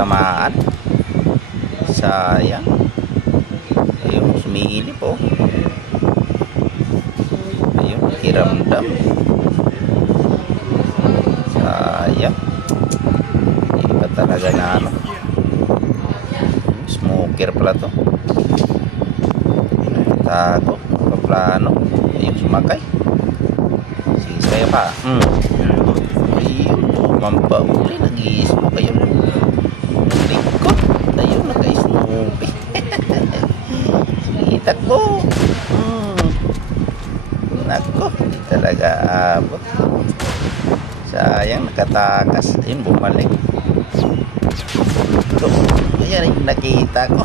tatamaan. Sayang. Ayun, sumilip po. Ayun, hiramdam. Sayang. Hindi ba talaga na ano? Smoker pala to. Tago, paplano. Ayun, sumakay. Sisaya pa. Ayun, mampauli. Nag-i-smoke. Ayun. Likod. Ayun, naka-smoke. Itakbo. Nako, hindi talaga abot. Sayang, nakatakas. Ayun, bumalik. Ayan, nakita ko.